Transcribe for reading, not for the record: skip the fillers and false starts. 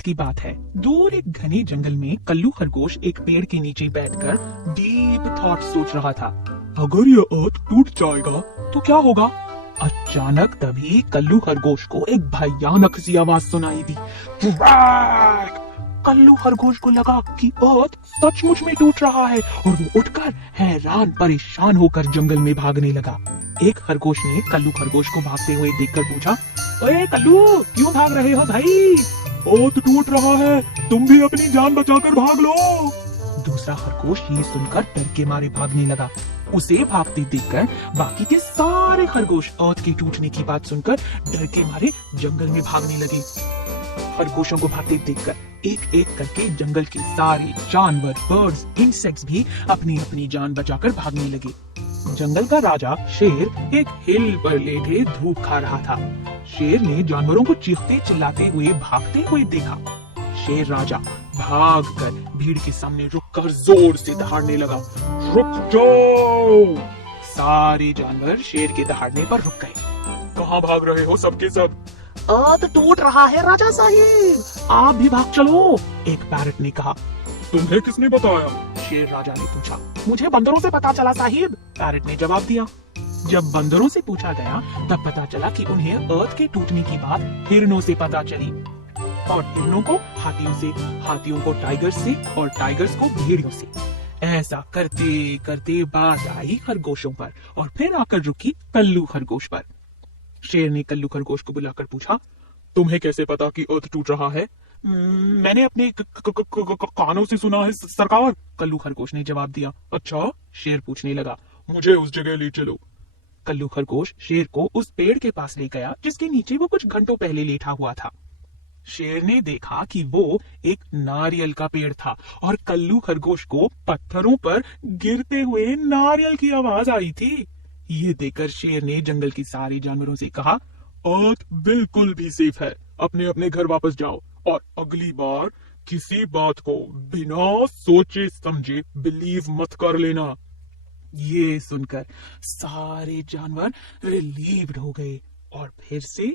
वक्त की बात है। दूर एक घने जंगल में कल्लू खरगोश एक पेड़ के नीचे बैठकर डीप थॉट सोच रहा था। अगर ये अर्थ टूट जाएगा तो क्या होगा? अचानक तभी कल्लू खरगोश को एक भयानक सी आवाज सुनाई दी। "क्वैक!" कल्लू खरगोश को लगा कि अर्थ सचमुच में टूट रहा है और वो उठकर हैरान परेशान होकर जंगल में भागने लगा। एक खरगोश ने कल्लू खरगोश को भागते हुए देखकर पूछा, "ओए कल्लू, क्यों भाग रहे हो भाई? अर्थ टूट रहा है, तुम भी अपनी जान बचाकर भाग लो।" दूसरा खरगोश ये सुनकर डर के मारे भागने लगा। उसे भागते देखकर बाकी के सारे खरगोश अर्थ के टूटने की बात सुनकर डर के मारे जंगल में भागने लगे। खरगोशों को भागते देखकर एक एक करके जंगल के सारे जानवर, बर्ड्स, इंसेक्ट्स भी अपनी अपनी जान बचाकर भागने लगे। जंगल का राजा शेर एक हिल पर लेटे धूप खा रहा था। शेर ने जानवरों को चीखते चिल्लाते हुए भागते हुए देखा। शेर राजा भागकर भीड़ के सामने रुककर जोर से दहाड़ने लगा। रुक जाओ! सारे जानवर शेर के दहाड़ने पर रुक गए। कहाँ भाग रहे हो सबके सब? अर्थ टूट रहा है राजा साहिब, आप भी भाग चलो, एक पैरट ने कहा। तुम्हें किसने बताया? शेर राजा ने पूछा। मुझे बंदरों से पता चला साहिब, पैरट ने जवाब दिया। जब बंदरों से पूछा गया तब पता चला कि उन्हें अर्थ के टूटने की बात हिरणों से पता चली और हिरणों को हाथियों से, हाथियों को टाइगर्स से और टाइगर्स को भेड़ियों से। ऐसा करते करते बात आई खरगोशों पर और फिर आकर रुकी कल्लू खरगोश पर। शेर ने कल्लू खरगोश को बुलाकर पूछा, तुम्हें कैसे पता कि अर्थ टूट रहा है? मैंने अपने कानों से सुना है सरकार, कल्लू खरगोश ने जवाब दिया। अच्छा, शेर पूछने लगा, मुझे उस जगह ले चलो। कल्लू खरगोश शेर को उस पेड़ के पास ले गया जिसके नीचे वो कुछ घंटों पहले लेटा हुआ था। शेर ने देखा कि वो एक नारियल का पेड़ था और कल्लू खरगोश को पत्थरों पर गिरते हुए नारियल की आवाज आई थी। ये देखकर शेर ने जंगल के सारे जानवरों से कहा, अर्थ बिल्कुल भी सेफ है, अपने अपने घर वापस जाओ और अगली बार किसी बात को बिना सोचे समझे बिलीव मत कर लेना। ये सुनकर सारे जानवर रिलीव्ड हो गए और फिर से